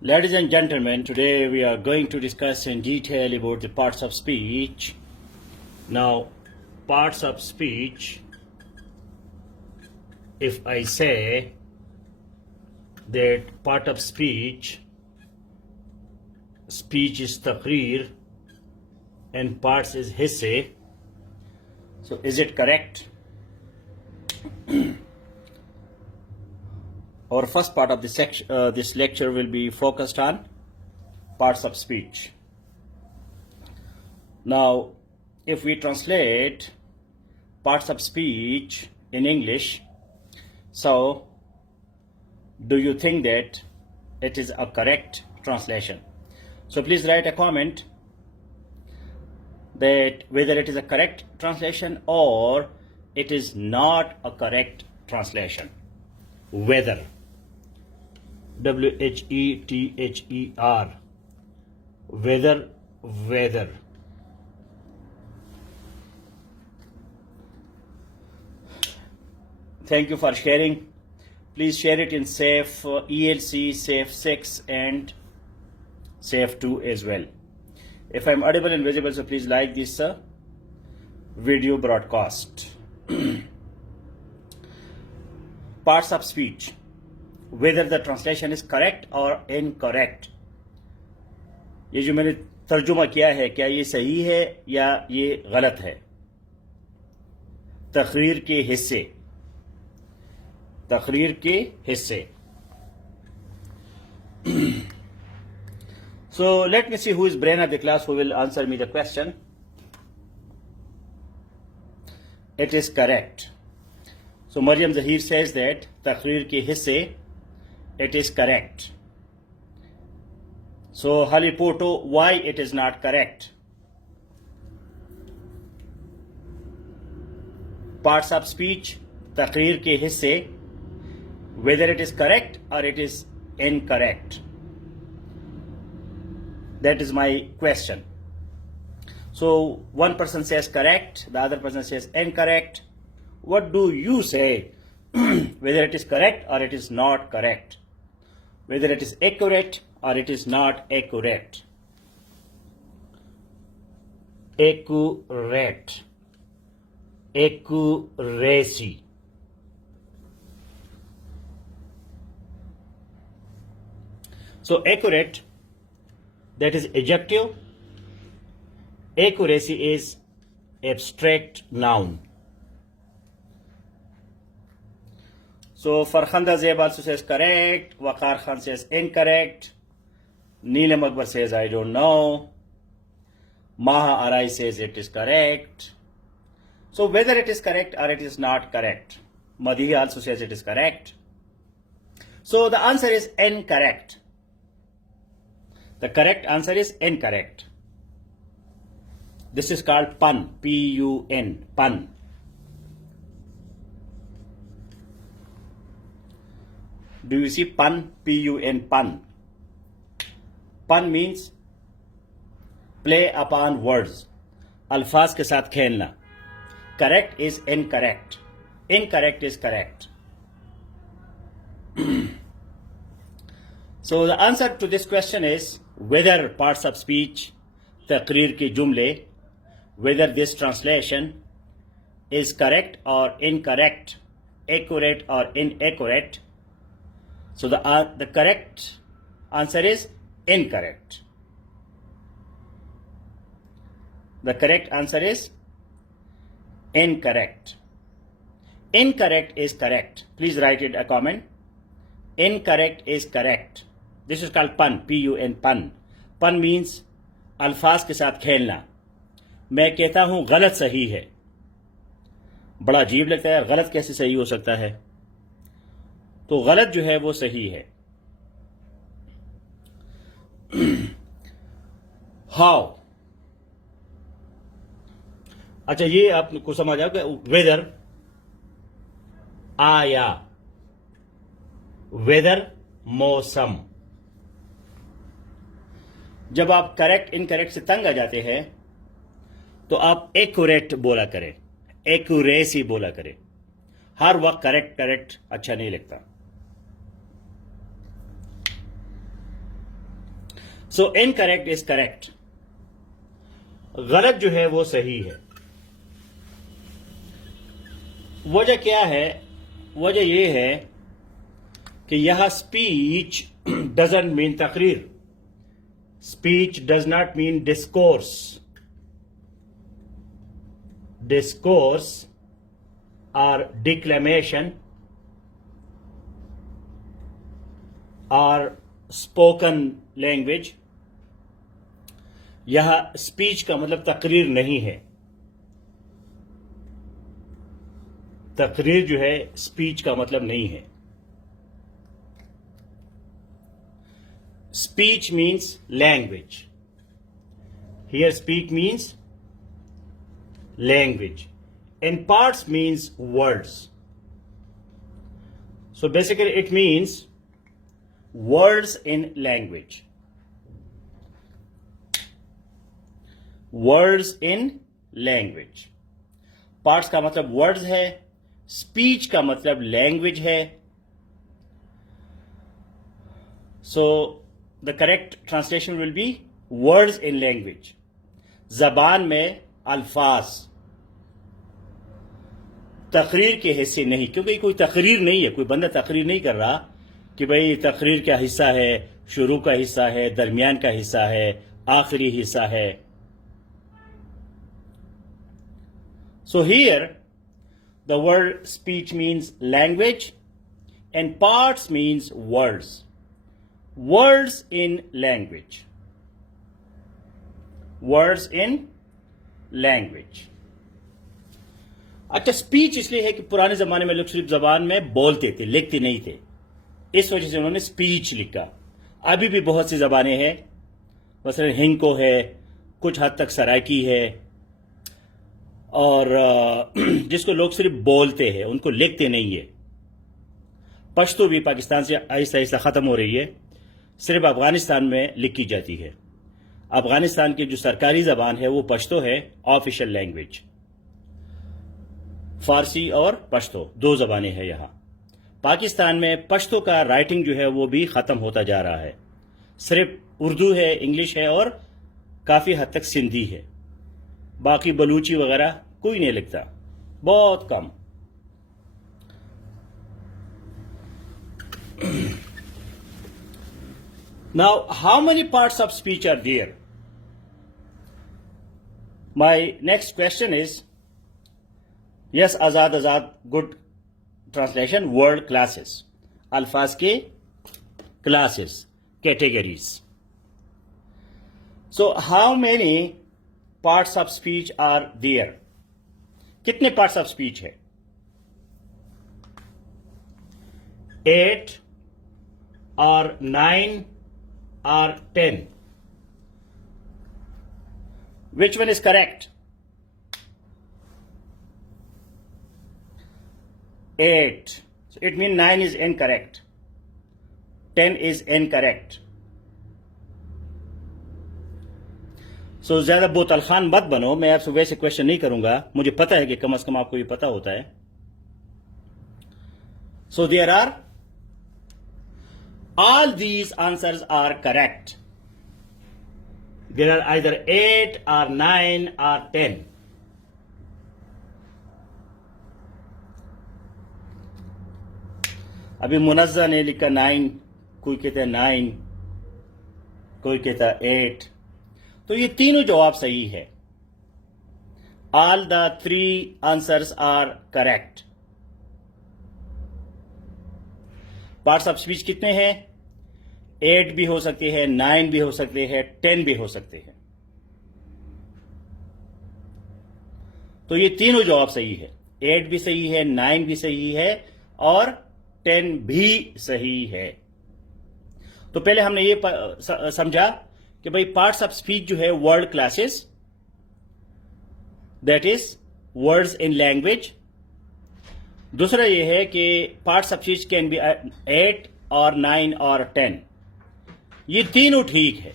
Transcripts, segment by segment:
Ladies and gentlemen, today we are going to discuss in detail about the parts of speech. Now, parts of speech, if I say that part of speech is taqreer and parts is hisse, so is it correct? Our first part of this lecture will be focused on parts of speech. Now, if we translate parts of speech in English, so do you think that it is a correct translation? So please write a comment that whether it is a correct translation or it is not a correct translation. Whether. WHETHER. Whether. Thank you for sharing. Please share it in Safe ELC, Safe 6 and Safe 2 as well. If I'm audible and visible, so please like this video broadcast. Parts of speech. Whether the translation is correct or incorrect. ये जो मैंने तर्जुमा किया है, क्या ये सही है या ये गलत है? तकरीर के हिस्से. So let me see who is brain of the class who will answer me the question. It is correct. So Maryam Zahir says that तकरीर के हिस्से, it is correct. So Halipoto, why it is not correct? Parts of speech, तकरीर के हिस्से, whether it is correct or it is incorrect. That is my question. So one person says correct, the other person says incorrect. What do you say? Whether it is correct or it is not correct? Whether it is accurate or it is not accurate? Accurate. Accuracy. So accurate, that is adjective. Accuracy is abstract noun. So Farkhanda Zeb also says correct. Waqar Khan says incorrect. Neelam Akbar says I don't know. Maha Arai says it is correct. So whether it is correct or it is not correct. Madihi also says it is correct. So the answer is incorrect. The correct answer is incorrect. This is called pun. P-U-N. Pun. Do you see pun? P-U-N. Pun. Pun means play upon words. Alfaz ke saath khelna. Correct is incorrect. Incorrect is correct. So the answer to this question is whether parts of speech, taqreer ke jumle, whether this translation is correct or incorrect, accurate or inaccurate. So the correct answer is incorrect. The correct answer is incorrect. Incorrect is correct. Please write it a comment. Incorrect is correct. This is called pun. P-U-N. Pun. Pun means अल्फाज के साथ खेलना. मैं कहता हूं गलत सही है. बड़ा अजीब लगता है यार, गलत कैसे सही हो सकता है? तो गलत जो है वो सही है. हाउ. अच्छा, ये आपको समझ आओ कि वेदर आया. वेदर मौसम. जब आप करेक्ट इनकरेक्ट से तंग आ जाते हैं तो आप एक्यूरेट बोला करें, एक्यूरेसी बोला करें. हर वक्त करेक्ट अच्छा नहीं लगता. सो इनकरेक्ट इज करेक्ट, गलत जो है वो सही है। वजह क्या है? वजह यह है कि यह स्पीच डजंट मीन तकरीर, speech does not mean discourse. Discourse or declamation or spoken language, यह स्पीच का मतलब तकरीर नहीं है। तकरीर जो है स्पीच का मतलब नहीं है। Speech means language, here speak means language, and parts means words. So basically it means words in language. Words in language. Parts का मतलब words है, speech का मतलब language है. So the correct translation will be words in language. ज़बान में अल्फाज, तकरीर के हिस्से नहीं, क्योंकि कोई तकरीर नहीं है। कोई बंदा तकरीर नहीं कर रहा कि भाई तकरीर का हिस्सा है, शुरू का हिस्सा है, दरमियान का हिस्सा है, आखिरी हिस्सा है। So here the word speech means language and parts means words. Words in language, words in language. अच्छा, स्पीच इसलिए है कि पुराने जमाने में लोग सिर्फ जबान में बोलते थे, लिखते नहीं थे, इस वजह से उन्होंने स्पीच लिखा। अभी भी बहुत सी जबानें हैं, मसलन हिंको है, कुछ हद तक सराइकी है, और जिसको लोग सिर्फ बोलते हैं, उनको लिखते नहीं है। पश्तो भी पाकिस्तान से आहिस्ता आहिस्ता ख़त्म हो रही है, सिर्फ अफगानिस्तान में लिखी जाती है। अफगानिस्तान की जो सरकारी जबान है वो पश्तो है, ऑफिशियल लैंग्वेज। फारसी और पश्तो दो जबानें हैं यहाँ। पाकिस्तान में पश्तो का राइटिंग जो है वो भी ख़त्म होता जा रहा है, सिर्फ उर्दू है, इंग्लिश है और काफ़ी हद तक सिंधी है। बाकी बलूची वगैरह कोई नहीं लिखता, बहुत कम। Now, how many parts of speech are there? My next question is, yes, Azad, good translation, word classes, अल्फाज के classes, categories. So, how many parts of speech are there? कितने parts of speech है? 8 or 9 or 10? Which one is correct? 8. So it means 9 is incorrect. 10 is incorrect. So ज़्यादा बोतल खान मत बनो, मैं आपसे वैसे क्वेश्चन नहीं करूंगा, मुझे पता है कि कम से कम आपको ये पता होता है। So there are, all these answers are correct. There are either 8 or 9 or 10. अभी मुनज़्ज़ा ने लिखा 9, कोई कहता है 9, कोई कहता है 8। तो ये तीनों जवाब सही है। All the 3 answers are correct. Parts of speech कितने हैं? 8 भी हो सकते हैं, 9 भी हो सकते हैं, 10 भी हो सकते हैं। तो ये तीनों जवाब सही है। 8 भी सही है, 9 भी सही है और 10 भी सही है। तो पहले हमने ये समझा कि भाई पार्ट्स ऑफ स्पीच जो है word classes, that is words in language. दूसरा ये है कि parts of speech can be 8 और 9 और 10। ये तीनों ठीक है।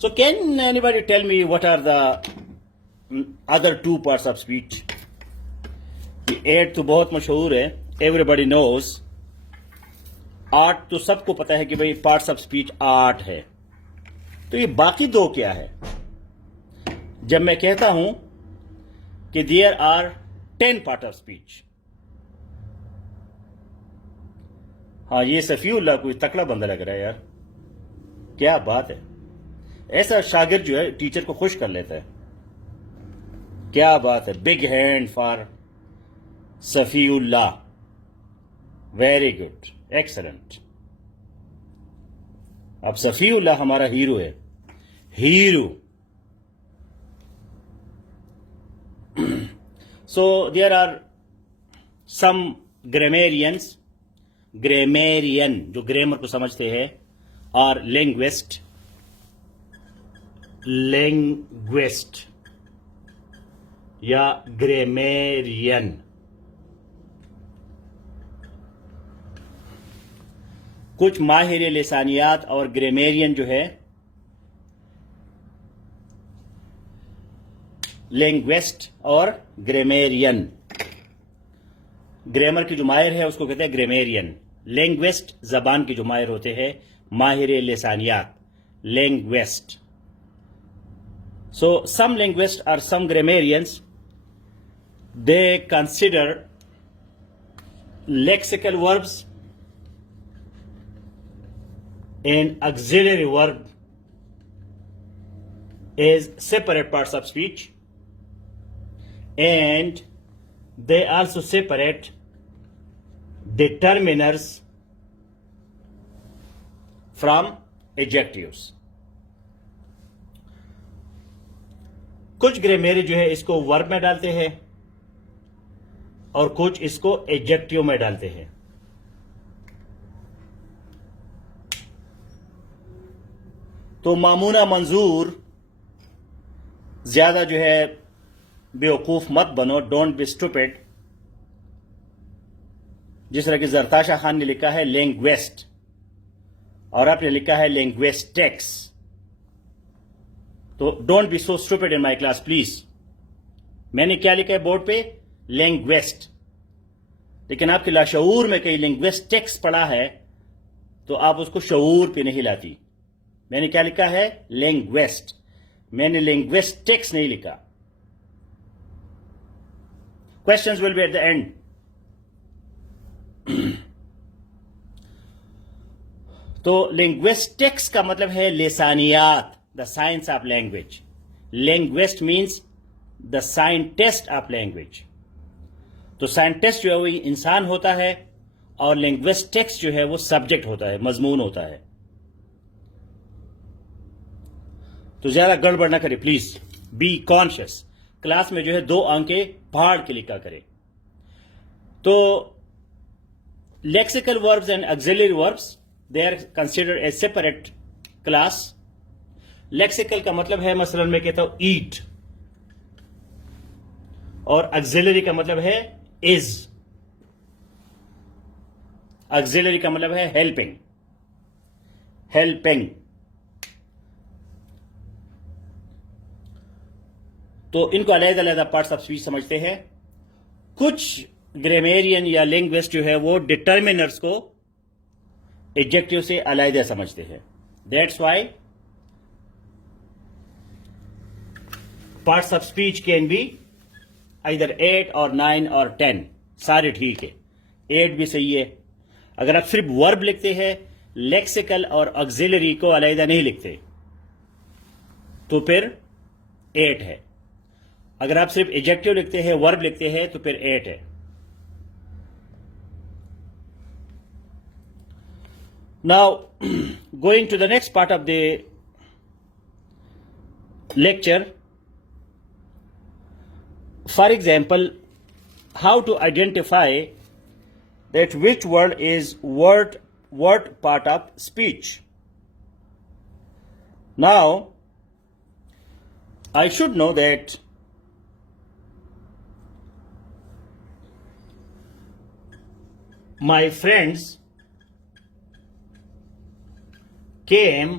So can anybody tell me what are the other 2 parts of speech? 8 तो बहुत मशहूर है, everybody knows, आर्ट तो सबको पता है कि भाई पार्ट्स ऑफ स्पीच आर्ट है, तो ये बाकी दो क्या है? जब मैं कहता हूं कि there are 10 part of speech, हाँ ये सफीउल्लाह कोई तकड़ा बंदा लग रहा है यार, क्या बात है। ऐसा शागिर्द जो है टीचर को खुश कर लेता है, क्या बात है। Big hand for Safiullah, very good, excellent. अब सफीउल्लाह हमारा हीरो है, hero. So there are some grammarians, grammarian जो ग्रामर को समझते हैं, और लिंग्विस्ट, लिंग्विस्ट या ग्रामेरियन। कुछ माहिर लिसानियात और ग्रामेरियन जो है, लिंग्विस्ट और ग्रामेरियन। ग्रामर की जो माहिर है उसको कहते हैं ग्रामेरियन। लिंग्विस्ट जबान की जो माहिर होते हैं, माहिर लिसानियात, लिंग्विस्ट। सो सम लिंग्विस्ट और some grammarians, they consider lexical verbs and auxiliary verb is separate parts of speech, and they also separate determiners from adjectives. कुछ ग्रामेरी जो है इसको वर्ब में डालते हैं और कुछ इसको एडजेक्टिव में डालते हैं। तो मामूना मंजूर, ज्यादा जो है बेवकूफ मत बनो, डोंट बी स्टूपिड। जिस तरह की जरताशा खान ने लिखा है लिंग्विस्ट और आपने लिखा है लिंग्विस्टिक्स, तो don't be so stupid in my class please. मैंने क्या लिखा है बोर्ड पे? लिंग्विस्ट, लेकिन आपके लाशऊर में कहीं लिंग्विस्टिक्स पढ़ा है तो आप उसको शऊर पे नहीं लाती। मैंने क्या लिखा है? लिंग्विस्ट, मैंने लिंग्विस्टिक्स नहीं लिखा। Questions will be at the end. तो लिंग्विस्टिक्स का मतलब है लिसानियात, the science of language. Linguist means the scientist of language. तो साइंटिस्ट जो है वो इंसान होता है और लिंग्विस्टिक्स जो है वो सब्जेक्ट होता है, मजमून होता है। तो ज्यादा गड़बड़ ना करें प्लीज, बी कॉन्शियस। क्लास में जो है 2 अंके पहाड़ के लिखा करें। तो lexical verbs and auxiliary verbs, they are considered a separate class. Lexical का मतलब है, मसलन मैं कहता हूं ईट, और ऑक्सिलरी का मतलब है इज। ऑक्सिलरी का मतलब है हेल्पिंग, हेल्पिंग। तो इनको अलग-अलग पार्ट्स ऑफ स्पीच समझते हैं। कुछ ग्रामेरियन या लिंग्विस्ट जो है वो डिटर्मिनर्स को एडजेक्टिव से अलग समझते हैं। That's why parts of speech can be either 8 और 9 और 10, सारे ठीक है। 8 भी सही है। अगर आप सिर्फ वर्ब लिखते हैं, लेक्सिकल और ऑक्सिलरी को अलग नहीं लिखते, तो फिर 8 है। अगर आप सिर्फ एडजेक्टिव लिखते हैं, वर्ब लिखते हैं, तो फिर 8 है। Now going to the next part of the lecture. For example, how to identify that which word is word part of speech. Now, I should know that my friends came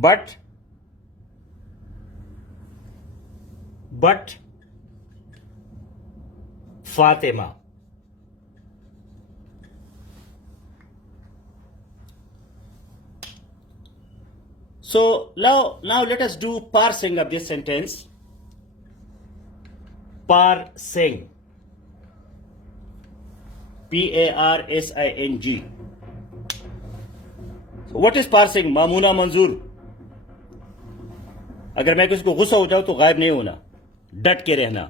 but Fatima. So now let us do parsing of this sentence. Parsing. Parsing. So what is parsing? मामूना मंजूर. अगर मैं किसी को गुस्सा हो जाऊं तो गायब नहीं होना, डट के रहना,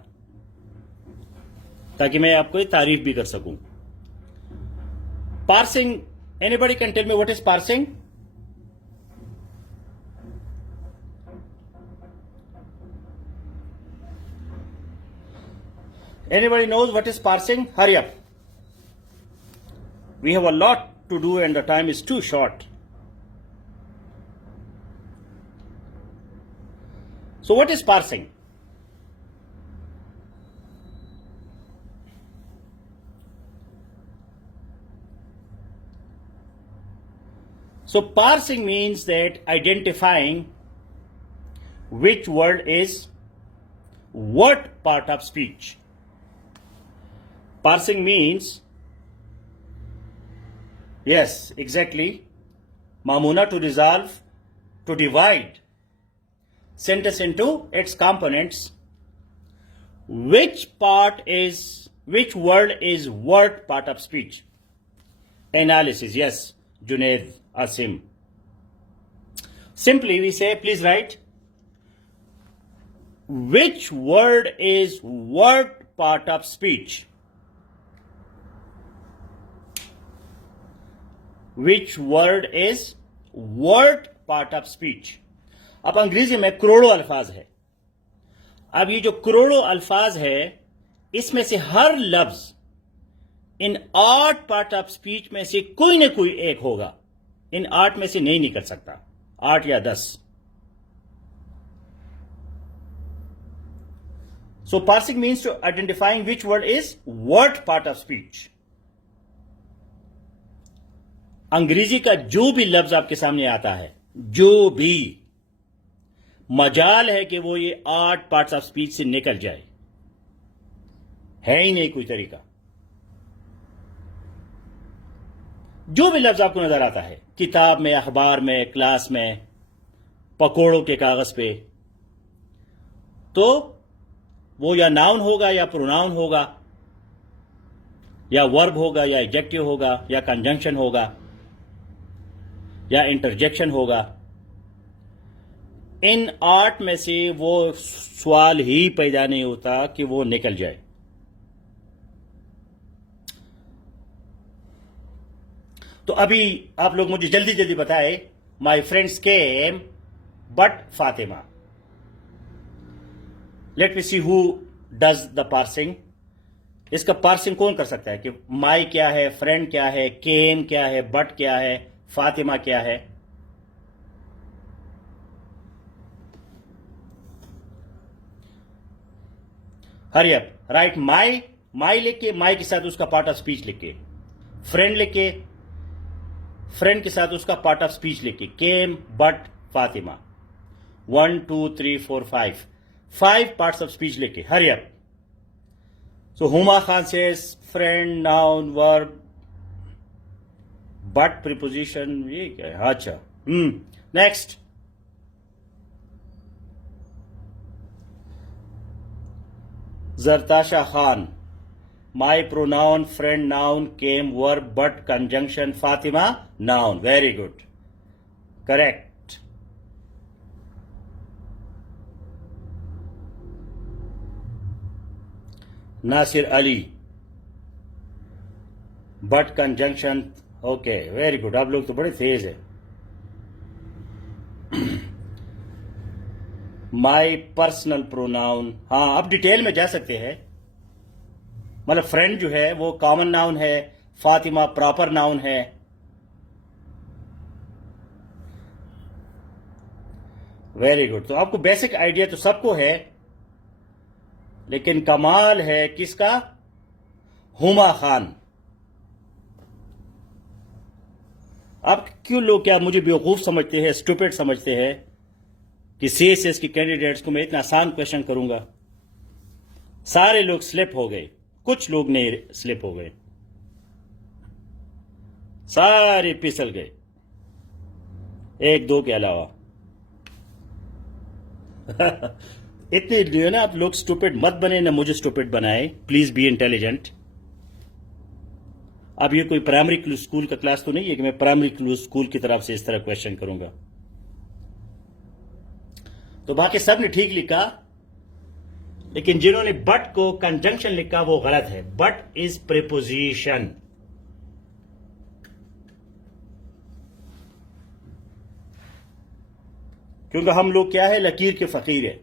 ताकि मैं आपको ये तारीफ भी कर सकूं. Parsing. Anybody can tell me what is parsing? Anybody knows what is parsing? Hurry up. We have a lot to do and the time is too short. So what is parsing? So parsing means that identifying which word is what part of speech. Parsing means, yes, exactly, Mamuna, to resolve, to divide sentence into its components. Which word is what part of speech? Analysis, yes, Junaid, Asim. Simply we say, please write, which word is what part of speech? Which word is what part of speech? अब अंग्रेजी में करोड़ों अल्फाज है. अब ये जो करोड़ों अल्फाज है, इसमें से हर लफ्ज इन 8 पार्ट ऑफ स्पीच में से कोई ना कोई एक होगा. इन 8 में से नहीं निकल सकता, 8 या 10. So parsing means to identifying which word is what part of speech. अंग्रेजी का जो भी लफ्ज आपके सामने आता है, जो भी, मजाल है कि वो ये 8 पार्ट्स ऑफ स्पीच से निकल जाए. है ही नहीं कोई तरीका. जो भी लफ्ज आपको नजर आता है, किताब में, अखबार में, क्लास में, पकोड़ों के कागज पे, तो वो या नाउन होगा या प्रोनाउन होगा, या वर्ब होगा या एडजेक्टिव होगा या कंजंक्शन होगा या इंटरजेक्शन होगा. इन 8 में से वो सवाल ही पैदा नहीं होता कि वो निकल जाए. तो अभी आप लोग मुझे जल्दी जल्दी बताएं. My friends came but Fatima. Let me see who does the parsing. इसका पार्सिंग कौन कर सकता है कि माई क्या है, फ्रेंड क्या है, केम क्या है, बट क्या है, फातिमा क्या है? Hurry up. राइट. माई लिख के, माई के साथ उसका पार्ट ऑफ स्पीच लिख के, फ्रेंड लिख के, फ्रेंड के साथ उसका पार्ट ऑफ स्पीच लिख के, came, but, Fatima. 1 2 3 4 5 parts of speech लिख के. Hurry up. So Huma Khan says friend, noun, verb, but, preposition. ये क्या है? अच्छा. Next. Zartasha Khan. My pronoun, friend, noun, came, verb, but, conjunction, Fatima, noun. Very good. Correct. Nasir Ali. But, conjunction. Okay, very good. आप लोग तो बड़े तेज है. My personal pronoun. हाँ, अब डिटेल में जा सकते हैं. मतलब फ्रेंड जो है वो कॉमन नाउन है, फातिमा प्रॉपर नाउन है. Very good. तो आपको बेसिक आइडिया तो सबको है, लेकिन कमाल है किसका? हुमा खान. अब क्यों लोग क्या मुझे बेवकूफ समझते हैं, स्टूपिड समझते हैं कि सीएसएस के कैंडिडेट्स को मैं इतना आसान क्वेश्चन करूंगा? सारे लोग स्लिप हो गए, कुछ लोग नहीं स्लिप हो गए, सारे फिसल गए, एक दो के अलावा। इतने जो है ना, आप लोग स्टूपिड मत बने ना मुझे स्टूपिड बनाए, प्लीज बी इंटेलिजेंट। अब ये कोई प्राइमरी स्कूल का क्लास तो नहीं है कि मैं प्राइमरी स्कूल की तरफ से इस तरह क्वेश्चन करूंगा। तो बाकी सब ने ठीक लिखा, लेकिन जिन्होंने बट को कंजंक्शन लिखा वो गलत है। But is preposition. क्योंकि हम लोग क्या है, लकीर के फकीर है।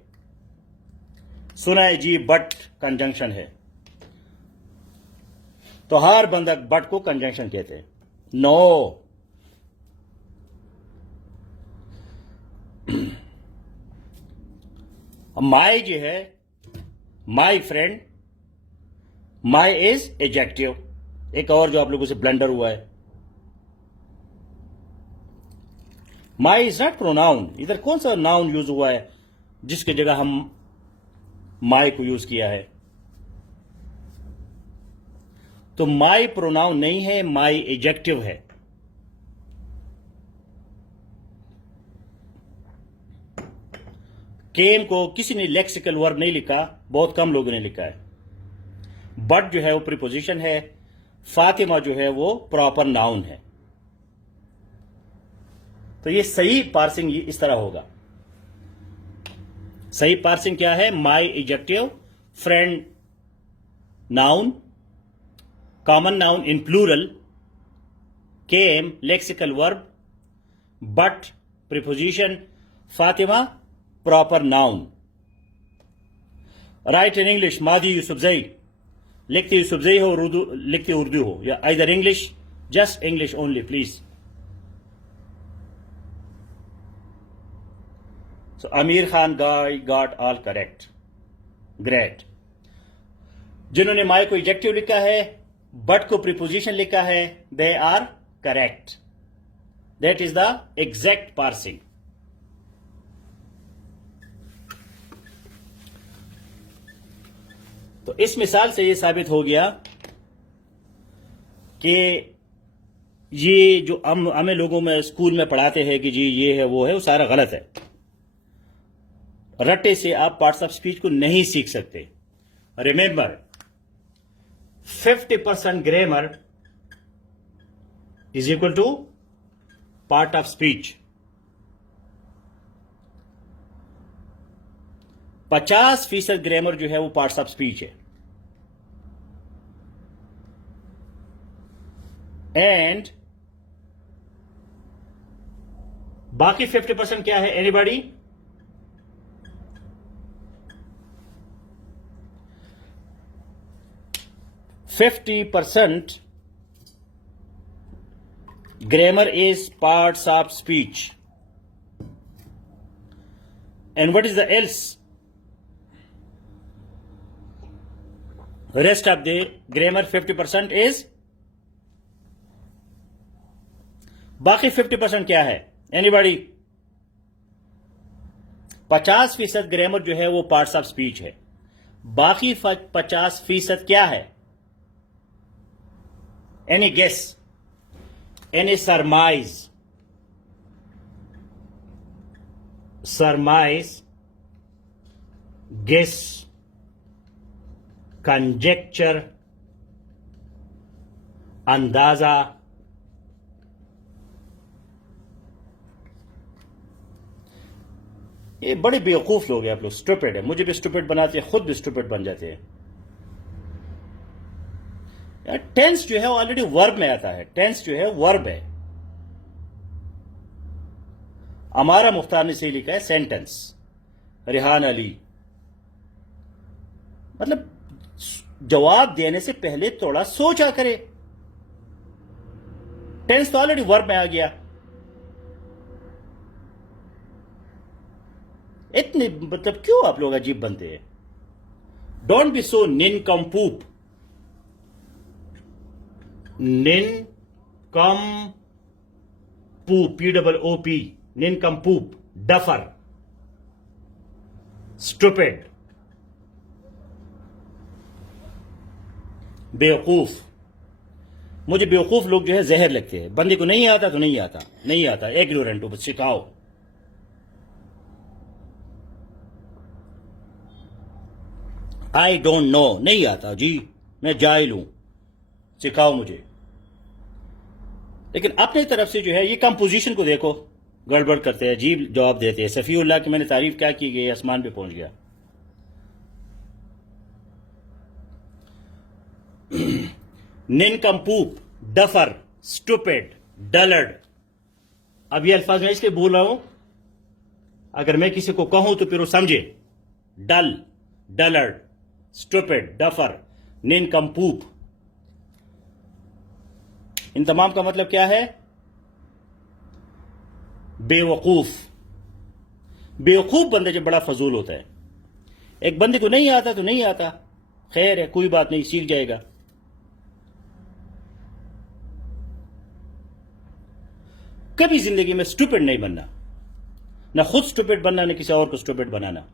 सुना है जी बट कंजंक्शन है, तो हर बंदा बट को कंजंक्शन कहते हैं। नो, माई जो है, my friend, my is adjective. एक और जो आप लोगों से ब्लंडर हुआ है, माई इज नॉट प्रोनाउन। इधर कौन सा नाउन यूज हुआ है जिसकी जगह हम माई को यूज किया है? तो माई प्रोनाउन नहीं है, माई एडजेक्टिव है। केम को किसी ने लेक्सिकल वर्ब नहीं लिखा, बहुत कम लोगों ने लिखा है। बट जो है वो प्रीपोजिशन है, फातिमा जो है वो प्रॉपर नाउन है। तो ये सही पार्सिंग इस तरह होगा। सही पार्सिंग क्या है? My adjective, friend noun, common noun in plural, came lexical verb, but preposition, Fatima proper noun. Right in English Madi Yousafzai, लिखते यूसुफजई हो, उर्दू लिखते उर्दू हो, या इधर English, just English only please. So Amir Khan guy got all correct. Great. जिन्होंने माई को एडजेक्टिव लिखा है, बट को प्रीपोजिशन लिखा है, they are correct. That is the exact parsing. तो इस मिसाल से ये साबित हो गया कि ये जो हमें लोगों में स्कूल में पढ़ाते हैं कि जी ये है वो है, वो सारा गलत है। रट्टे से आप पार्ट्स ऑफ स्पीच को नहीं सीख सकते। Remember, 50% grammar is equal to part of speech. 50% grammar जो है वो पार्ट्स ऑफ स्पीच है। एंड बाकी 50% क्या है? Anybody? %50 grammar is parts of speech. And what is the else? The rest of the grammar 50% is, बाकी 50% क्या है? Anybody? 50% ग्रामर जो है वो पार्ट्स ऑफ स्पीच है। बाकी 50% क्या है? Any guess? Any surmise? Surmise, guess, conjecture, अंदाजा। ये बड़े बेवकूफ लोग हैं आप लोग, स्टूपिड है। मुझे भी स्टूपिड बनाते हैं, खुद भी स्टूपिड बन जाते हैं। टेंस जो है वो ऑलरेडी वर्ब में आता है। टेंस जो है वर्ब है। हमारा मुख्तार ने सही लिखा है सेंटेंस। रिहान अली, मतलब जवाब देने से पहले थोड़ा सोचा करे। टेंस तो ऑलरेडी वर्ब में आ गया। इतने मतलब क्यों आप लोग अजीब बनते हैं? डोंट बी सो निनकम्पूप। निन कम poop, P-O-O-P, nincompoop, duffer, stupid, बेवकूफ। मुझे बेवकूफ लोग जो है जहर लगते हैं। बंदे को नहीं आता तो नहीं आता, नहीं आता, इग्नोरेंट हो, सिखाओ। आई डोंट नो, नहीं आता जी, मैं जाहिल हूं, सिखाओ मुझे। लेकिन अपनी तरफ से जो है ये कंपोजिशन को देखो, गड़बड़ करते हैं, अजीब जवाब देते हैं। सफीउल्लाह की मैंने तारीफ क्या की गई, आसमान पे पहुंच गया। निनकम्पूप, डफर, स्टूपिड, डलर्ड। अब ये अल्फाज मैं इसलिए बोल रहा हूं, अगर मैं किसी को कहूं तो फिर वो समझे। डल, डलर्ड, स्टूपिड, डफर, निनकम्पूप, इन तमाम का मतलब क्या है? बेवकूफ। बेवकूफ बंदा जब बड़ा फजूल होता है। एक बंदे को नहीं आता तो नहीं आता, खैर है, कोई बात नहीं, सीख जाएगा। कभी जिंदगी में स्टूपिड नहीं बनना, ना खुद स्टूपिड बनना, न किसी और को स्टूपिड बनाना,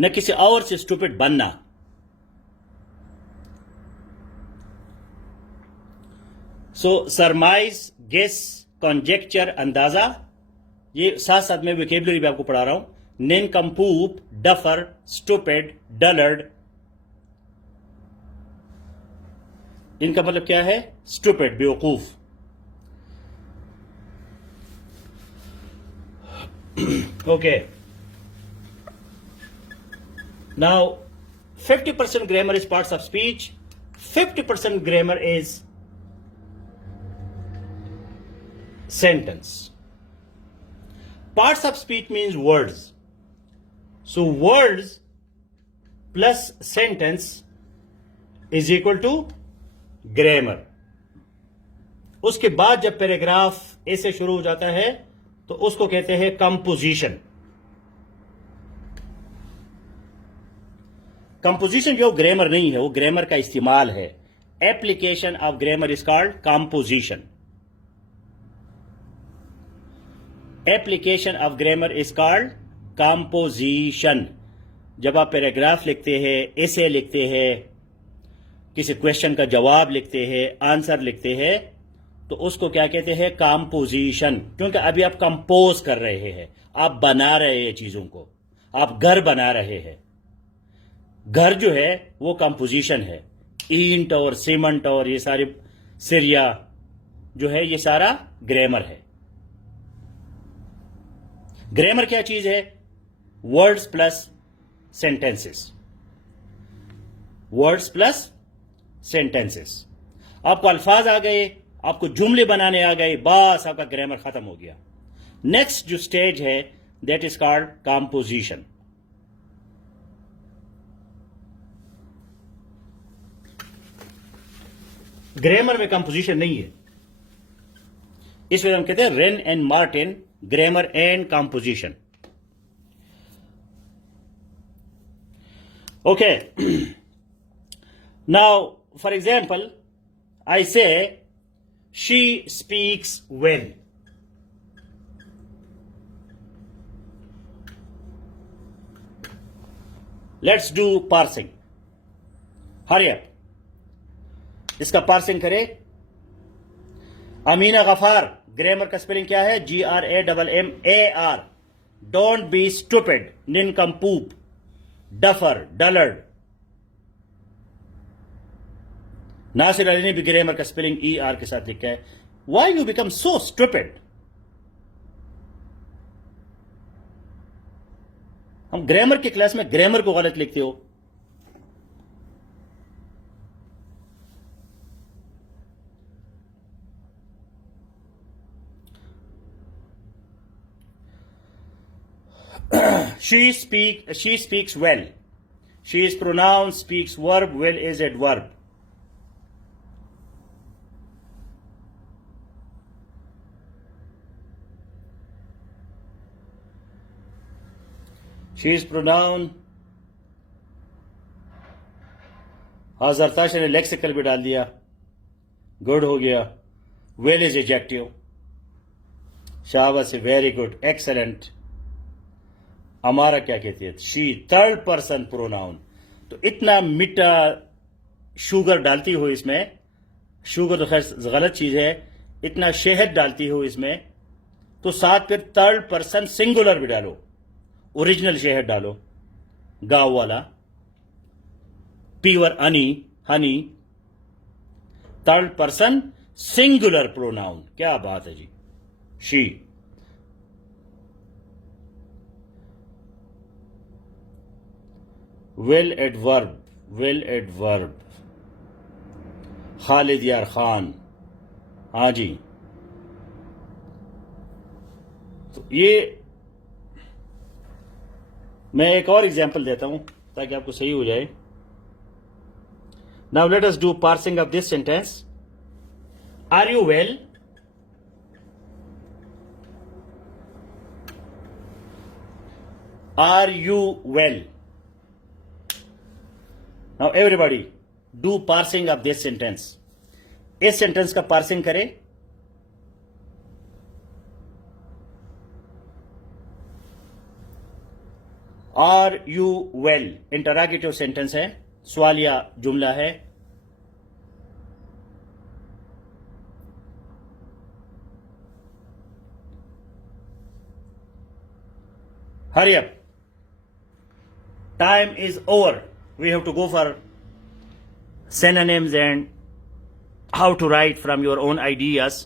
न किसी और से स्टूपिड बनना। सो सरमाइज, गेस, कॉन्जेक्चर, अंदाजा, ये साथ साथ में वोकेबुलरी भी आपको पढ़ा रहा हूं। निनकम्पूप, डफर, स्टूपिड, डलर्ड, इनका मतलब क्या है? स्टूपिड, बेवकूफ। Okay. Now, 50% grammar is parts of speech, 50% grammar is sentence. Parts of speech means words. So, words plus sentence is equal to grammar. उसके बाद जब पैराग्राफ ऐसे शुरू हो जाता है तो उसको कहते हैं कंपोजिशन। कंपोजिशन जो ग्रामर नहीं है, वो ग्रामर का इस्तेमाल है। Application of grammar is called composition. Application of grammar is called composition. जब आप पैराग्राफ लिखते हैं, एसे लिखते हैं, किसी क्वेश्चन का जवाब लिखते हैं, आंसर लिखते हैं, तो उसको क्या कहते हैं? कंपोजिशन। क्योंकि अभी आप कंपोज कर रहे हैं, आप बना रहे हैं चीजों को, आप घर बना रहे हैं। घर जो है वो कंपोजिशन है। ईंट और सीमेंट और ये सारे सिरिया जो है, ये सारा ग्रामर है। ग्रामर क्या चीज है? Words plus sentences. Words plus sentences. आपको अल्फाज आ गए, आपको जुमले बनाने आ गए, बस आपका ग्रामर खत्म हो गया। नेक्स्ट जो स्टेज है that is called composition. Grammar में कंपोजिशन नहीं है। इस वजह हम कहते हैं rain and Martin, grammar and composition. Okay, now for example I से she speaks well. Let's do parsing. Hurry up. इसका पार्सिंग करें। अमीना गफार, ग्रामर का स्पेलिंग क्या है? GRAMMAR। Don't be stupid, nincompoop, duffer, dullard. Nasir Ali ने भी ग्रामर का स्पेलिंग ER के साथ लिखा है। Why you become so stupid? हम ग्रामर की क्लास में ग्रामर को गलत लिखते हो। She speaks well. She is pronoun, speaks verb, well is adverb. She is pronoun. हाँ जरताश ने लेक्सिकल भी डाल दिया, गुड हो गया। Well is adjective. शाबाश, वेरी गुड, एक्सेलेंट। हमारा क्या कहती है? She, third person pronoun. तो इतना मीठा शुगर डालती हो इसमें, शुगर तो खैर गलत चीज है, इतना शहद डालती हो इसमें, तो साथ फिर थर्ड पर्सन सिंगुलर भी डालो, ओरिजिनल शहद डालो, गांव वाला, pure honey, honey, third person singular pronoun. क्या बात है जी। She, well adverb, well adverb, Khalid यार खान, हाँ जी। तो ये मैं एक और एग्जांपल देता हूं ताकि आपको सही हो जाए। Now let us do parsing of this sentence. Are you well? Are you well? Now everybody do parsing of this sentence. इस सेंटेंस का पार्सिंग करें। Are you well interrogative sentence है, सवालिया जुमला है। Hurry up, time is over, we have to go for synonyms and how to write from your own ideas.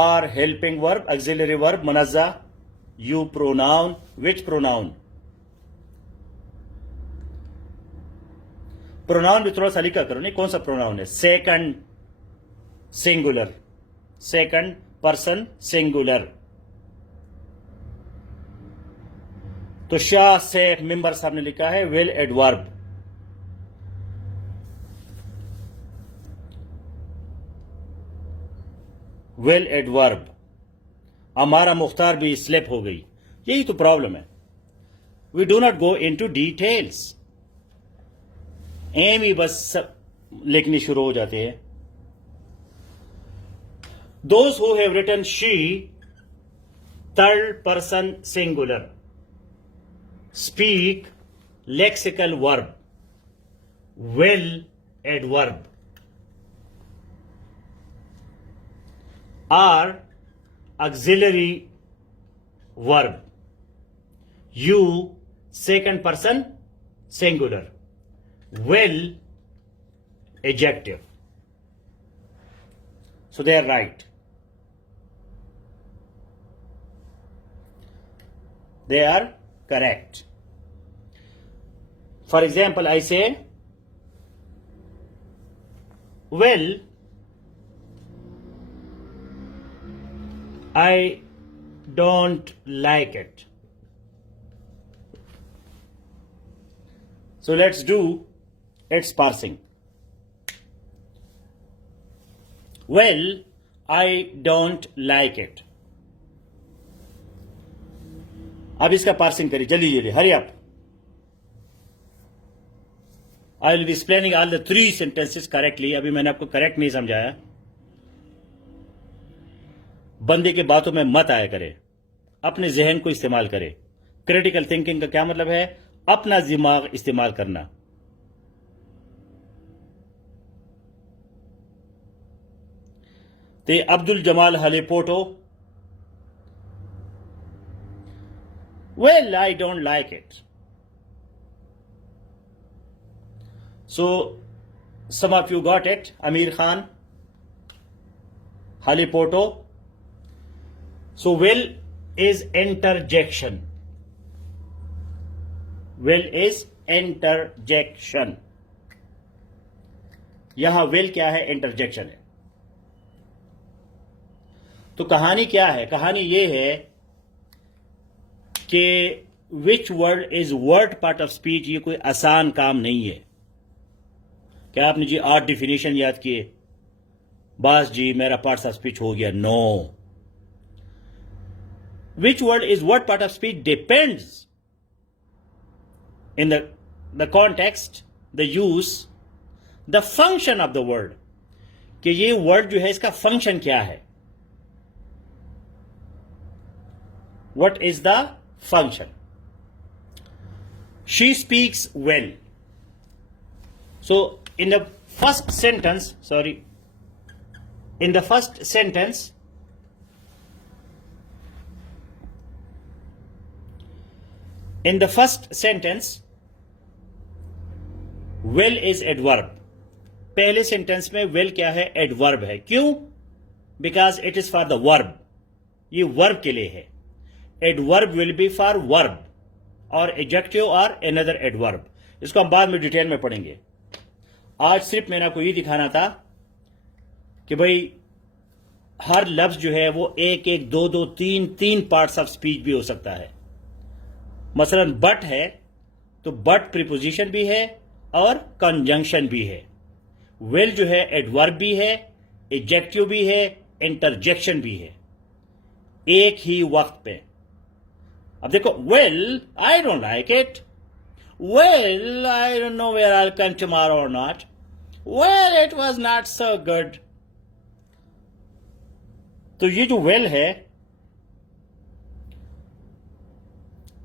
Are helping verb, auxiliary verb, manazza, you pronoun, which pronoun? Pronoun भी थोड़ा सा लिखा करो, नहीं कौन सा pronoun है? Second singular, second person singular। तो शाह शेख मेंबर साहब ने लिखा है वेल एडवर्ब। Well adverb. हमारा मुख्तार भी स्लिप हो गई। यही तो प्रॉब्लम है, we do not go into details. एम ही बस सब लिखने शुरू हो जाते हैं। Those who have written she, third person singular, speak lexical verb, will adverb, are auxiliary verb, you second person singular, will adjective. So they are right. They are correct. For example, I say, well, I don't like it. So let's do its parsing. Well, I don't like it. अब इसका पार्सिंग करिए, जल्दी जल्दी, hurry up. I will be explaining all the 3 sentences correctly. अभी मैंने आपको करेक्ट नहीं समझाया। बंदे के बातों में मत आया करे, अपने जहन को इस्तेमाल करे। क्रिटिकल थिंकिंग का क्या मतलब है? अपना दिमाग इस्तेमाल करना। ते अब्दुल जमाल हलेपोटो, well, I don't like it. So, some of you got it. Amir Khan, Halipoto. So, will is interjection. Will is interjection. यहां will क्या है? इंटरजेक्शन है। तो कहानी क्या है? कहानी ये है कि विच word is word part of speech. ये कोई आसान काम नहीं है। क्या आपने जी 8 डिफिनेशन याद किए, बस जी मेरा पार्ट ऑफ स्पीच हो गया? No. Which word is word part of speech depends in the context, the use, the function of the word, कि ये वर्ड जो है इसका फंक्शन क्या है. What is the function? She speaks well. So in the first sentence, well is adverb. पहले सेंटेंस में well क्या है? adverb है. क्यों? Because it is for the verb. ये verb के लिए है. Adverb will be for verb और adjective or another adverb. इसको हम बाद में डिटेल में पढ़ेंगे. आज सिर्फ मैंने आपको ये दिखाना था कि भाई हर लफ्ज जो है वो एक एक दो दो तीन तीन पार्ट्स ऑफ स्पीच भी हो सकता है. मसलन बट है तो बट प्रीपोजिशन भी है और कंजंक्शन भी है. वेल जो है एडवर्ब भी है, एडजेक्टिव भी है, इंटरजेक्शन भी है, एक ही वक्त पे. अब देखो, well I don't like it, well I don't know where I will come tomorrow और not, well it was not so good. तो ये जो वेल है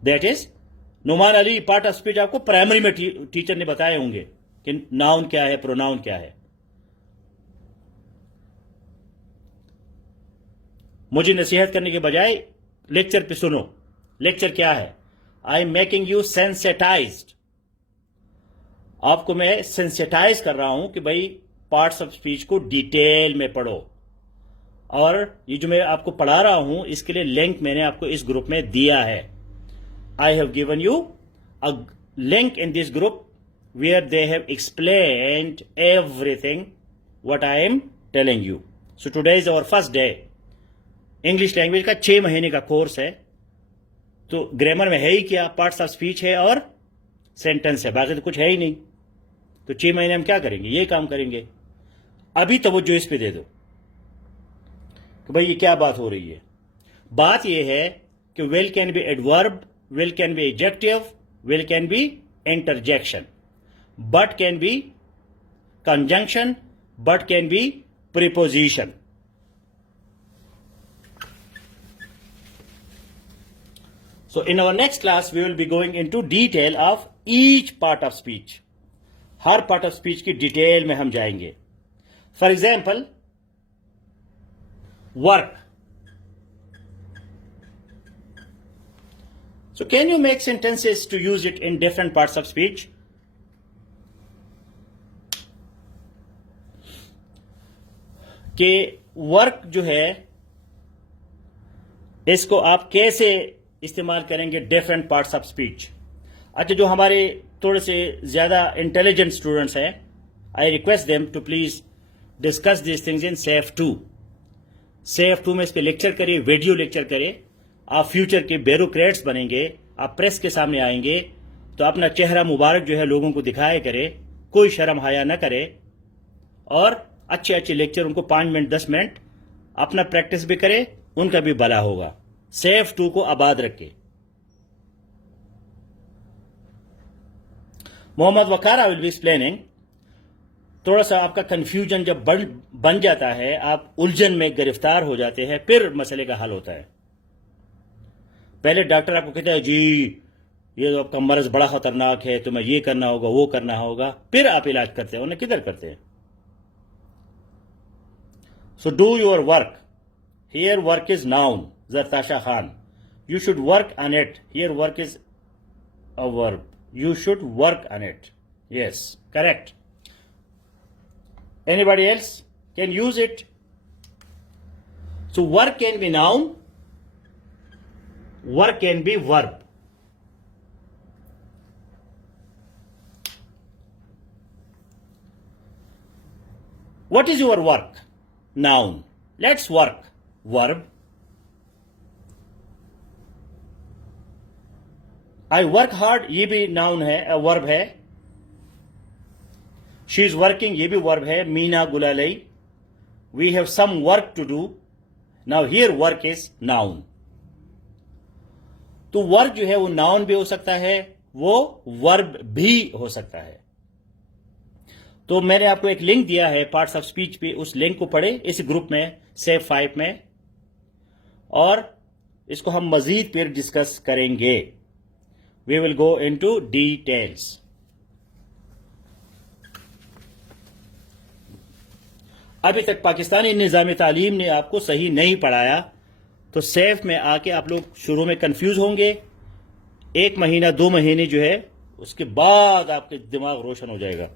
that is Numan Ali part of speech. आपको प्राइमरी में टीचर ने बताए होंगे कि नाउन क्या है, प्रोनाउन क्या है. मुझे नसीहत करने के बजाय लेक्चर पे सुनो. लेक्चर क्या है? I am making you sensitised. आपको मैं सेंसिटाइज कर रहा हूं कि भाई पार्ट्स ऑफ स्पीच को डिटेल में पढ़ो. और ये जो मैं आपको पढ़ा रहा हूं इसके लिए लिंक मैंने आपको इस ग्रुप में दिया है. I have given you a link in this group where they have explained everything what I am telling you. So today is our first day. English language का 6 महीने का कोर्स है. तो ग्रामर में है ही क्या? पार्ट्स ऑफ स्पीच है और सेंटेंस है, बाकी तो कुछ है ही नहीं. तो 6 महीने हम क्या करेंगे? ये काम करेंगे. अभी तवज्जो इस पे दे दो कि भाई ये क्या बात हो रही है. बात ये है कि well can be adverb, will can be adjective, will can be interjection, but can be conjunction, but can be preposition. So in our next class we will be going into detail of each part of speech. Her part of speech की डिटेल में हम जाएंगे. For example, work. So can you make sentences to use it in different parts of speech? कि वर्क जो है इसको आप कैसे इस्तेमाल करेंगे डिफरेंट पार्ट्स ऑफ स्पीच. अच्छा, जो हमारे थोड़े से ज्यादा इंटेलिजेंट स्टूडेंट्स हैं, I request them to please discuss this things in safe 2. Safe 2 में इस पे लेक्चर करिए, वीडियो लेक्चर करिए. आप फ्यूचर के ब्यूरोक्रेट्स बनेंगे, आप प्रेस के सामने आएंगे तो अपना चेहरा मुबारक जो है लोगों को दिखाया करे, कोई शर्म हाया न करे, और अच्छे अच्छे लेक्चर उनको 5 मिनट 10 मिनट अपना प्रैक्टिस भी करे, उनका भी भला होगा. सेफ 2 को आबाद रखे. मोहम्मद वकार आई विल बी एक्सप्लेनिंग. थोड़ा सा आपका कंफ्यूजन जब बन जाता है, आप उलझन में गिरफ्तार हो जाते हैं, फिर मसले का हल होता है. पहले डॉक्टर आपको कहता है जी ये तो आपका मर्ज बड़ा खतरनाक है, तुम्हें ये करना होगा, वो करना होगा, फिर आप इलाज करते हैं. उन्हें किधर करते हैं? So do your work. Here work is noun. Zartasha Khan, you should work on it. Here work is a verb. You should work on it. Yes, correct. Anybody else can use it? So work can be noun, work can be verb. What is your work? Noun. Let's work. Verb. I work hard. ये भी noun है, verb है. She is working. ये भी verb है. मीना गुलालई. We have some work to do. Now here work is noun. तो वर्क जो है वो नाउन भी हो सकता है, वो वर्ब भी हो सकता है. तो मैंने आपको एक लिंक दिया है पार्ट्स ऑफ स्पीच पे, उस लिंक को पढ़े इस ग्रुप में, सेव 5 में, और इसको हम मजीद फिर डिस्कस करेंगे. We will go into details. अभी तक पाकिस्तानी निज़ाम तालीम ने आपको सही नहीं पढ़ाया, तो सेफ में आके आप लोग शुरू में कंफ्यूज होंगे. 1 महीना 2 महीने जो है उसके बाद आपके दिमाग रोशन हो जाएगा.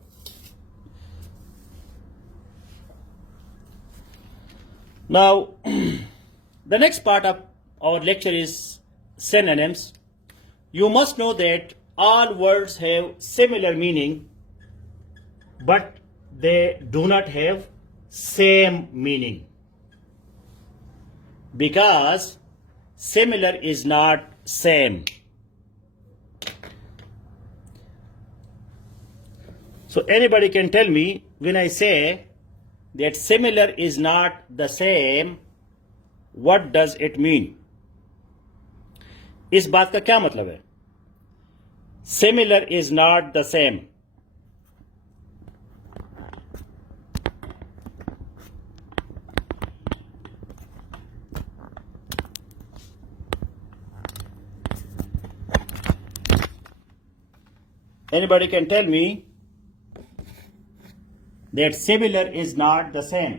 Now, the next part of our lecture is synonyms. You must know that all words have similar meaning, but they do not have same meaning, because similar is not same. So anybody can tell me, when I say that similar is not the same, what does it mean? इस बात का क्या मतलब है? Similar is not the same. Anybody can tell me that similar is not the same?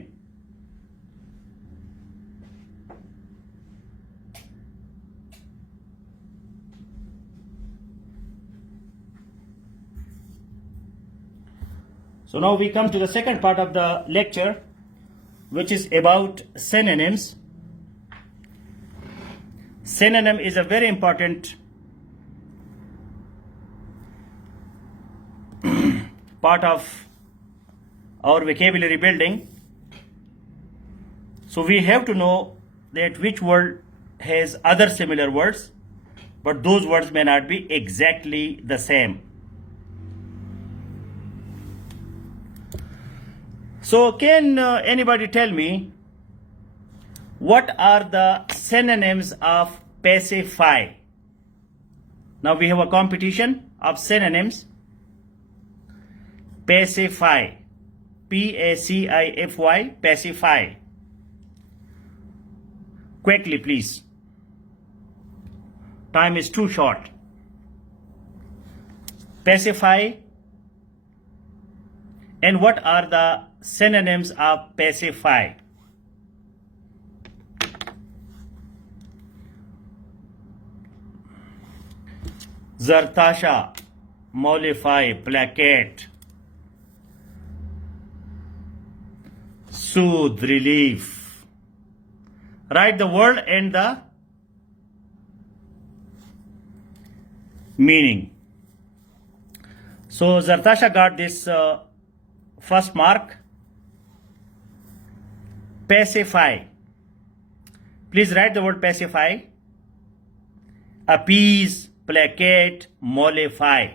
So now we come to the second part of the lecture, which is about synonyms. Synonym is a very important part of our vocabulary building. So we have to know that which word has other similar words, but those words may not be exactly the same. So can anybody tell me what are the synonyms of pacify? Now we have a competition of synonyms. Pacify, P-A-C-I-F-Y, pacify. Quickly, please. Time is too short. Pacify. And what are the synonyms of pacify? Zartasha, mollify, placate. Soothe, relief. Write the word and the meaning. So Zartasha got this first mark. Pacify. Please write the word pacify. Appease, placate, mollify.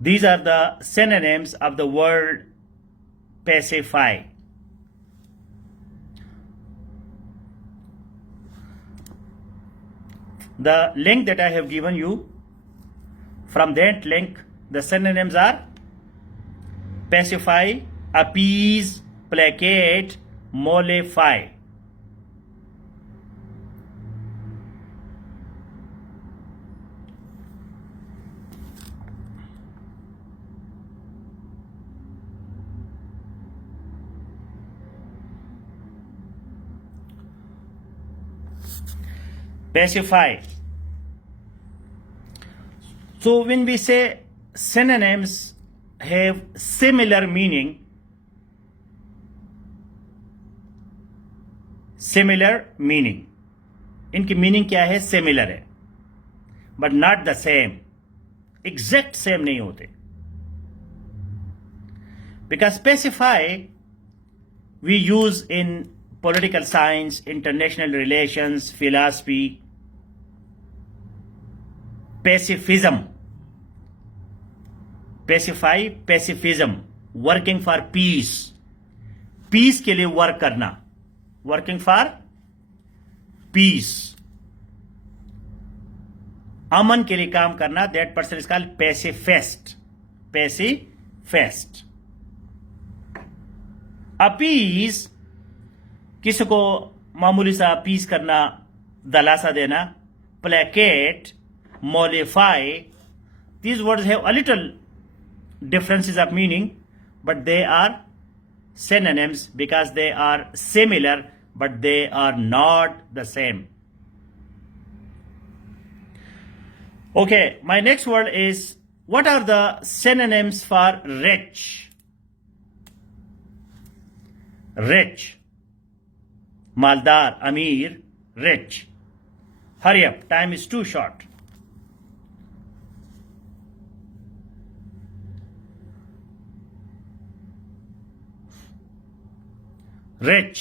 These are the synonyms of the word pacify. The link that I have given you, from that link the synonyms are pacify, appease, placate, mollify. Pacify. So when we say synonyms have similar meaning, इनकी meaning क्या है? Similar है, but not the same. Exact same नहीं होते. Because specify we use in political science, international relations, philosophy. Pacifism. Pacify, pacifism. Working for peace. Peace के लिए work करना. Working for peace. अमन के लिए काम करना. That person is called pacifist. Pacifist. Fest. Appease, किसी को मामूली सा अपीज करना, दलासा देना। Placate, mollify, these words have a little differences of meaning, but they are synonyms because they are similar, but they are not the same. Okay, my next word is, what are the synonyms for rich? Rich, maldar, amir, rich. Hurry up, time is too short. Rich.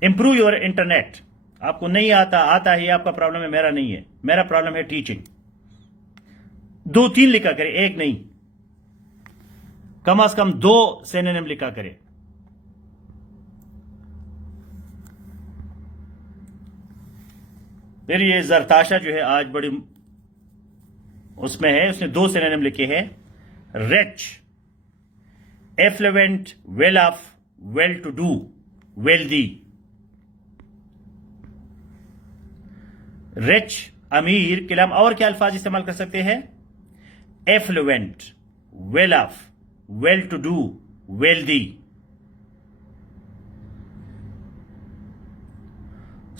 Improve your internet. आपको नहीं आता ही आपका प्रॉब्लम है, मेरा नहीं है। मेरा प्रॉब्लम है टीचिंग। 2-3 लिखा करे, एक नहीं, कम से कम 2 सिनोनिम लिखा करे। फिर ये जरताशा जो है आज बड़ी उसमें है, उसने 2 सिनोनिम लिखे हैं। Rich, affluent, well off, well to do, wealthy. Rich, अमीर के लिए हम और क्या अल्फाज इस्तेमाल कर सकते हैं? Affluent, well off, well to do, wealthy.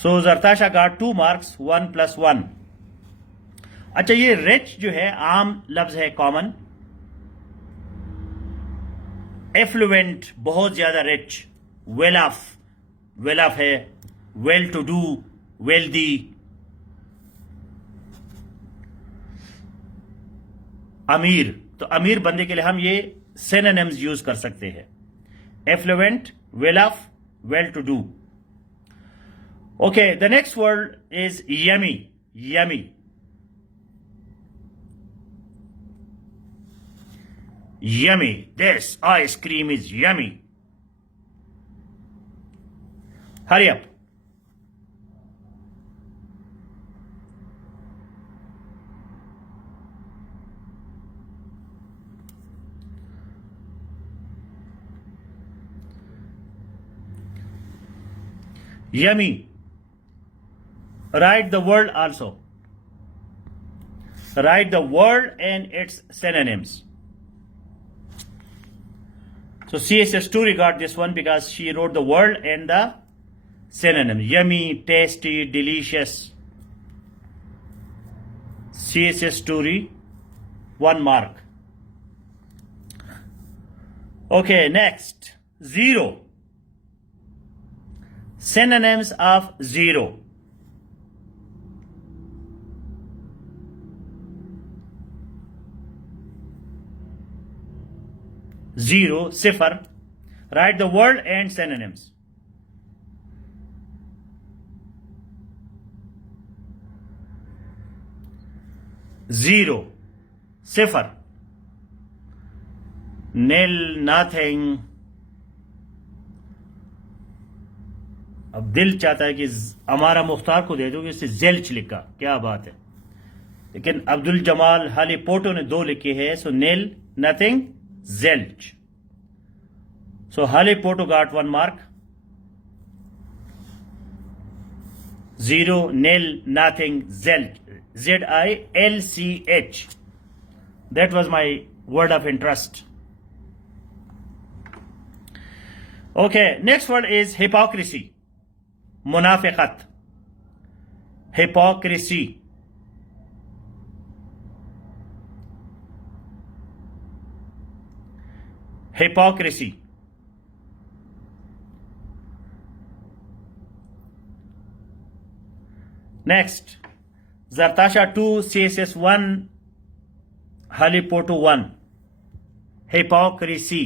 So Zartasha got 2 marks, 1 + 1। अच्छा, ये रिच जो है आम लफ्ज है, कॉमन। एफ्लुएंट, बहुत ज्यादा रिच। वेल ऑफ, वेल ऑफ है। Well to do, wealthy. अमीर, तो अमीर बंदे के लिए हम ये सिनोनिम्स यूज कर सकते हैं। Affluent, well off, well to do. Okay, the next word is yummy. Yummy, yummy. This ice cream is yummy. Hurry up. Yummy. Write the word also. Write the word and its synonyms. So CSS2 got this one because she wrote the word and the synonym. Yummy, tasty, delicious. CSS2, 1 mark. Okay, next. Zero. Synonyms of zero. Zero, sifar. Write the word and synonyms. Zero, sifar. Nil, nothing. अब दिल चाहता है कि हमारा मुख्तार को दे दो, इससे जेल्च लिखा, क्या बात है। लेकिन अब्दुल जमाल हाली पोटो ने 2 लिखे हैं, सो नील, nothing, zilch. So Hale Poto got 1 mark. 0, nil, nothing, zilch. ZILCH. That was my word of interest. Okay, next word is hypocrisy. Munafiqat. Hypocrisy. Hypocrisy. Next, Zartasha 2, CSS 1, Halipoto 1. Hypocrisy.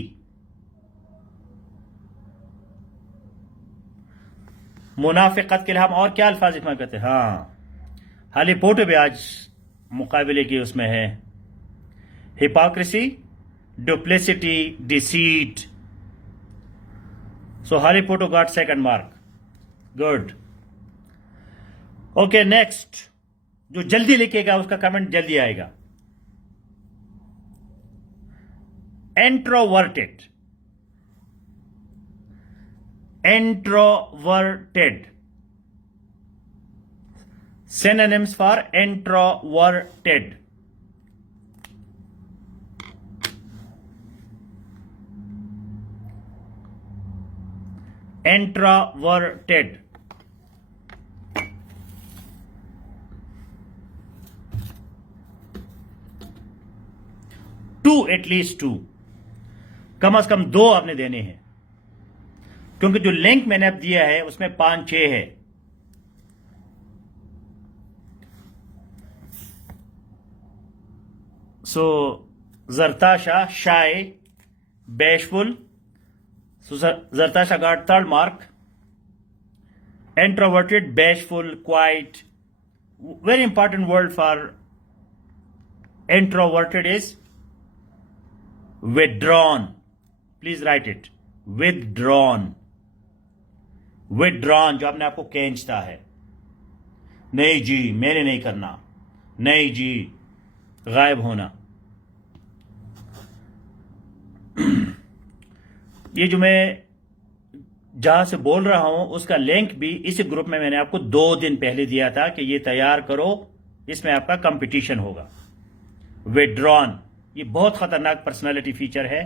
मुनाफिकत के लिए हम और क्या अल्फाज इस्तेमाल करते हैं? हाँ, हालीपोटो भी आज मुकाबले की उसमें है। Hypocrisy, duplicity, deceit. So Halepoto got 2nd mark. Good. Okay, next. जो जल्दी लिखेगा उसका कमेंट जल्दी आएगा। Introverted. Introverted. Synonyms for introverted. Introverted. Two, at least two, कम से कम 2 आपने देने हैं, क्योंकि जो लिंक मैंने अब दिया है उसमें 5-6 है. सो Zartasha, shy, bashful. So Zartasha got 3rd mark. Introverted, bashful, quiet. Very important word for introverted is withdrawn. Please write it. Withdrawn. Withdrawn, जो आपने आपको खींचता है. नहीं जी, मैंने नहीं करना. नहीं जी, गायब होना. ये जो मैं जहां से बोल रहा हूं उसका लिंक भी इसी ग्रुप में मैंने आपको 2 दिन पहले दिया था कि ये तैयार करो, इसमें आपका कंपटीशन होगा. विड्रॉन, ये बहुत खतरनाक पर्सनालिटी फीचर है.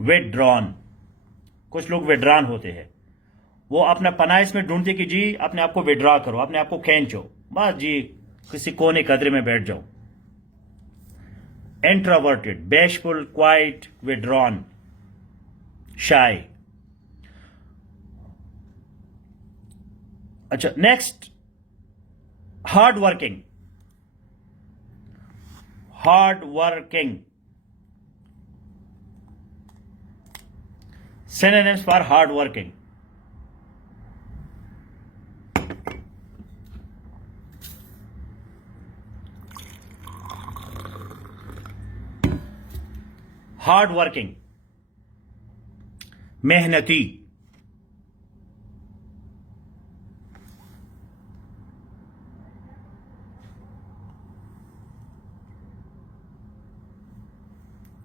विड्रॉन, कुछ लोग विड्रॉन होते हैं, वो अपना पना इसमें ढूंढते कि जी अपने आप को विड्रॉ करो, अपने आप को खींचो, बस जी किसी कोने कदरे में बैठ जाओ. इंट्रोवर्टेड, बैशफुल, क्वाइट, विड्रॉन, शाई. अच्छा, next, hard working. Hard working, synonyms for hard working. Hard working, मेहनती.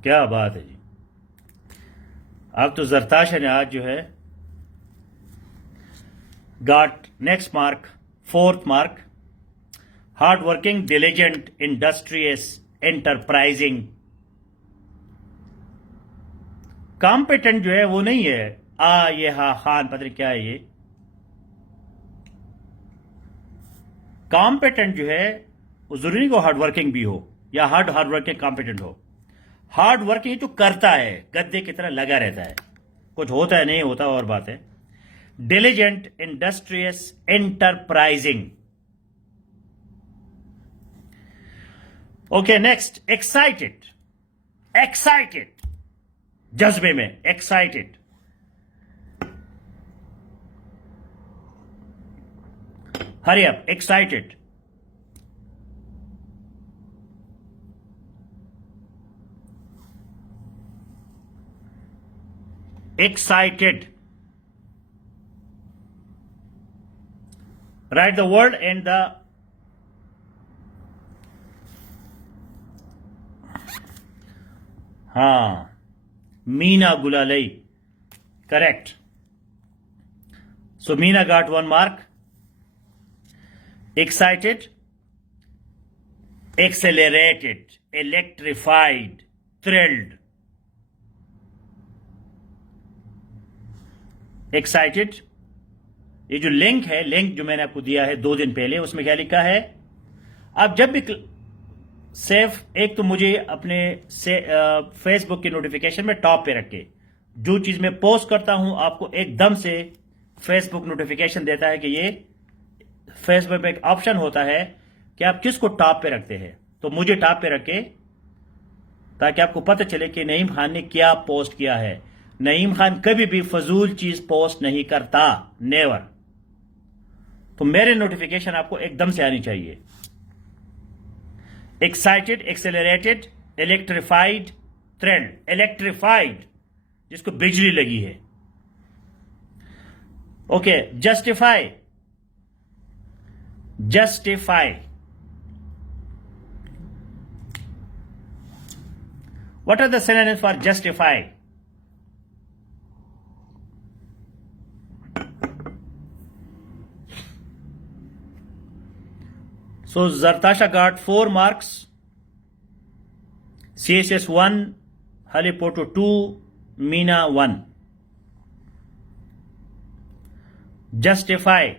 क्या बात है जी. अब तो जरताशा ने आज जो है got next mark, 4th mark. Hard working, diligent, industrious, enterprising. Competent जो है वो नहीं है ये खान पता नहीं क्या है ये. कॉम्पिटेंट जो है वो जरूरी नहीं को हार्ड वर्किंग भी हो या हार्ड वर्किंग कॉम्पिटेंट हो. हार्ड वर्किंग जो करता है, गद्दे की तरह लगा रहता है, कुछ होता है नहीं होता और बात है. Diligent, industrious, enterprising. Okay, next, excited. Excited, जज्बे में, excited. Hurry up, excited. Excited. Write the word and the Meena Gulalai. Correct. So Meena got 1 mark. Excited, accelerated, electrified, thrilled. Excited. ये जो लिंक है, लिंक जो मैंने आपको दिया है 2 दिन पहले, उसमें क्या लिखा है. आप जब भी सिर्फ एक तो मुझे अपने से फेसबुक की नोटिफिकेशन में टॉप पे रखे, जो चीज मैं पोस्ट करता हूं आपको एकदम से फेसबुक नोटिफिकेशन देता है कि ये फेसबुक पे एक ऑप्शन होता है कि आप किसको टॉप पे रखते हैं. तो मुझे टॉप पे रखे ताकि आपको पता चले कि नईम खान ने क्या पोस्ट किया है. नईम खान कभी भी फजूल चीज पोस्ट नहीं करता, नेवर. तो मेरे नोटिफिकेशन आपको एकदम से आनी चाहिए. Excited, accelerated, electrified, thrilled. Electrified, जिसको बिजली लगी है. Okay, justify. Justify, What are the synonyms for justify? So Zartasha got 4 marks, CSS 1, Halipoto 2, Meena 1. Justify.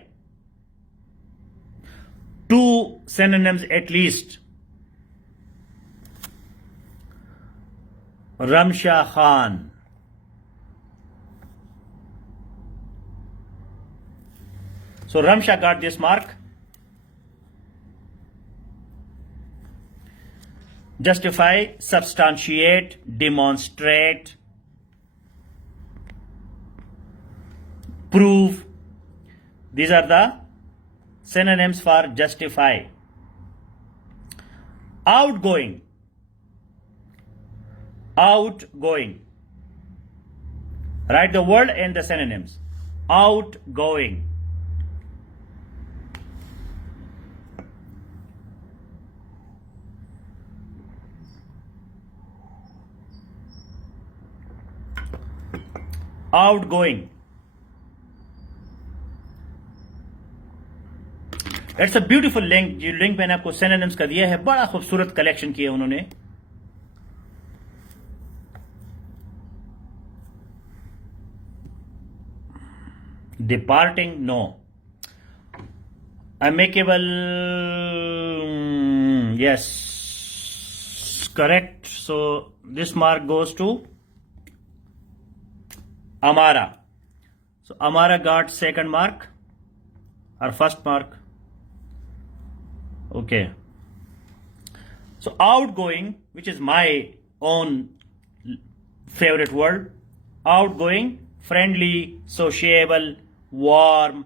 2 synonyms at least. Ramsha Khan. So Ramsha got this mark. Justify, substantiate, demonstrate, prove. These are the synonyms for justify. Outgoing. Outgoing. Write the word and the synonyms. Outgoing. Outgoing. It's a beautiful link. जो लिंक मैंने आपको सिनोनिम्स का दिया है, बड़ा खूबसूरत collection किया उन्होंने। Departing, no. Amicable, yes, correct. So this mark goes to Amara. So Amara got second mark or first mark. Okay. So outgoing, which is my own favorite word. Outgoing, friendly, sociable, warm,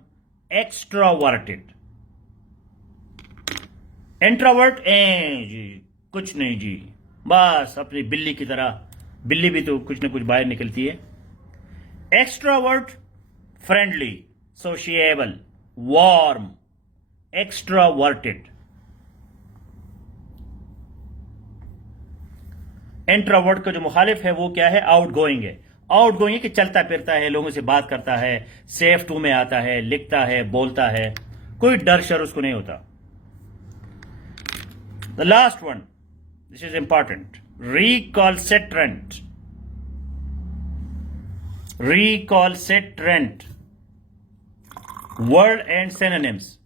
extroverted. Introvert, जी कुछ नहीं जी, बस अपनी बिल्ली की तरह। बिल्ली भी तो कुछ ना कुछ बाहर निकलती है। Extrovert, friendly, sociable, warm, extroverted. Introvert का जो मुखालिफ है वो क्या है? Outgoing है। Outgoing है कि चलता फिरता है, लोगों से बात करता है, सेफ टू में आता है, लिखता है, बोलता है, कोई डर शर उसको नहीं होता। The last one, this is important. Recalcitrant. Recalcitrant. Word and synonyms.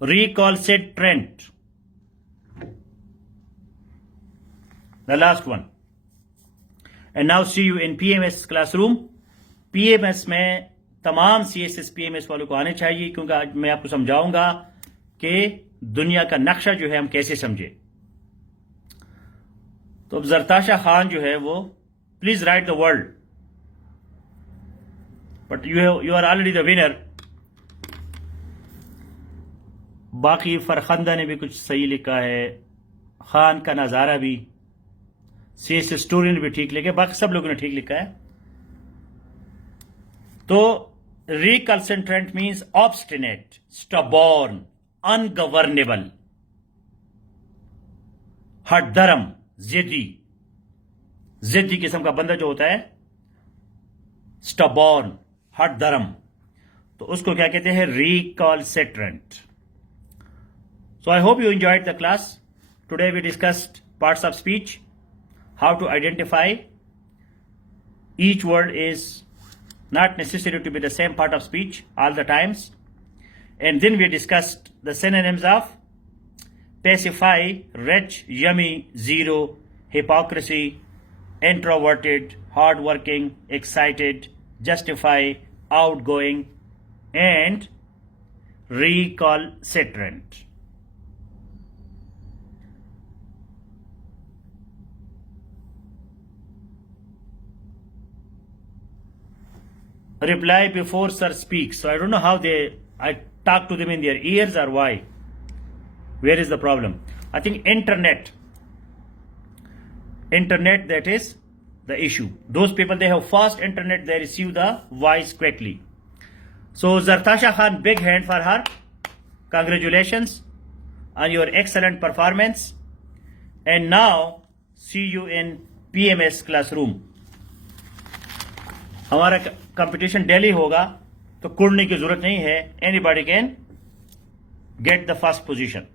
Recalcitrant. The last one. And now see you in PMS classroom. PMS में तमाम CSS PMS वालों को आने चाहिए, क्योंकि आज मैं आपको समझाऊंगा कि दुनिया का नक्शा जो है हम कैसे समझे। तो अब जरताशा खान जो है वो, please write the word, but you are already the winner. बाकी फरखंदा ने भी कुछ सही लिखा है, खान का नजारा भी, CSS स्टूडेंट भी ठीक लिखे, बाकी सब लोगों ने ठीक लिखा है। तो recalcitrant means obstinate, stubborn, ungovernable, हठधर्म, जिद्दी किस्म का बंदा जो होता है, stubborn, हठधर्म, तो उसको क्या कहते हैं? recalcitrant. So I hope you enjoyed the class. Today we discussed parts of speech, how to identify. Each word is not necessary to be the same part of speech all the times. And then we discussed the synonyms of pacify, rich, yummy, zero, hypocrisy, introverted, hardworking, excited, justify, outgoing, and recalcitrant. Reply before sir speaks. So I don't know how I talk to them in their ears or why. Where is the problem? I think internet, that is the issue. Those people, they have fast internet, they receive the voice quickly. So Zartasha Khan, big hand for her. Congratulations on your excellent performance. And now see you in PMS classroom. हमारा competition daily होगा तो कुड़ने की जरूरत नहीं है. Anybody can get the first position.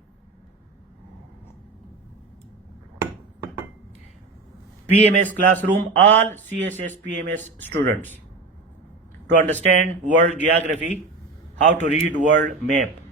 PMS classroom, all CSS PMS students to understand world geography, how to read world map.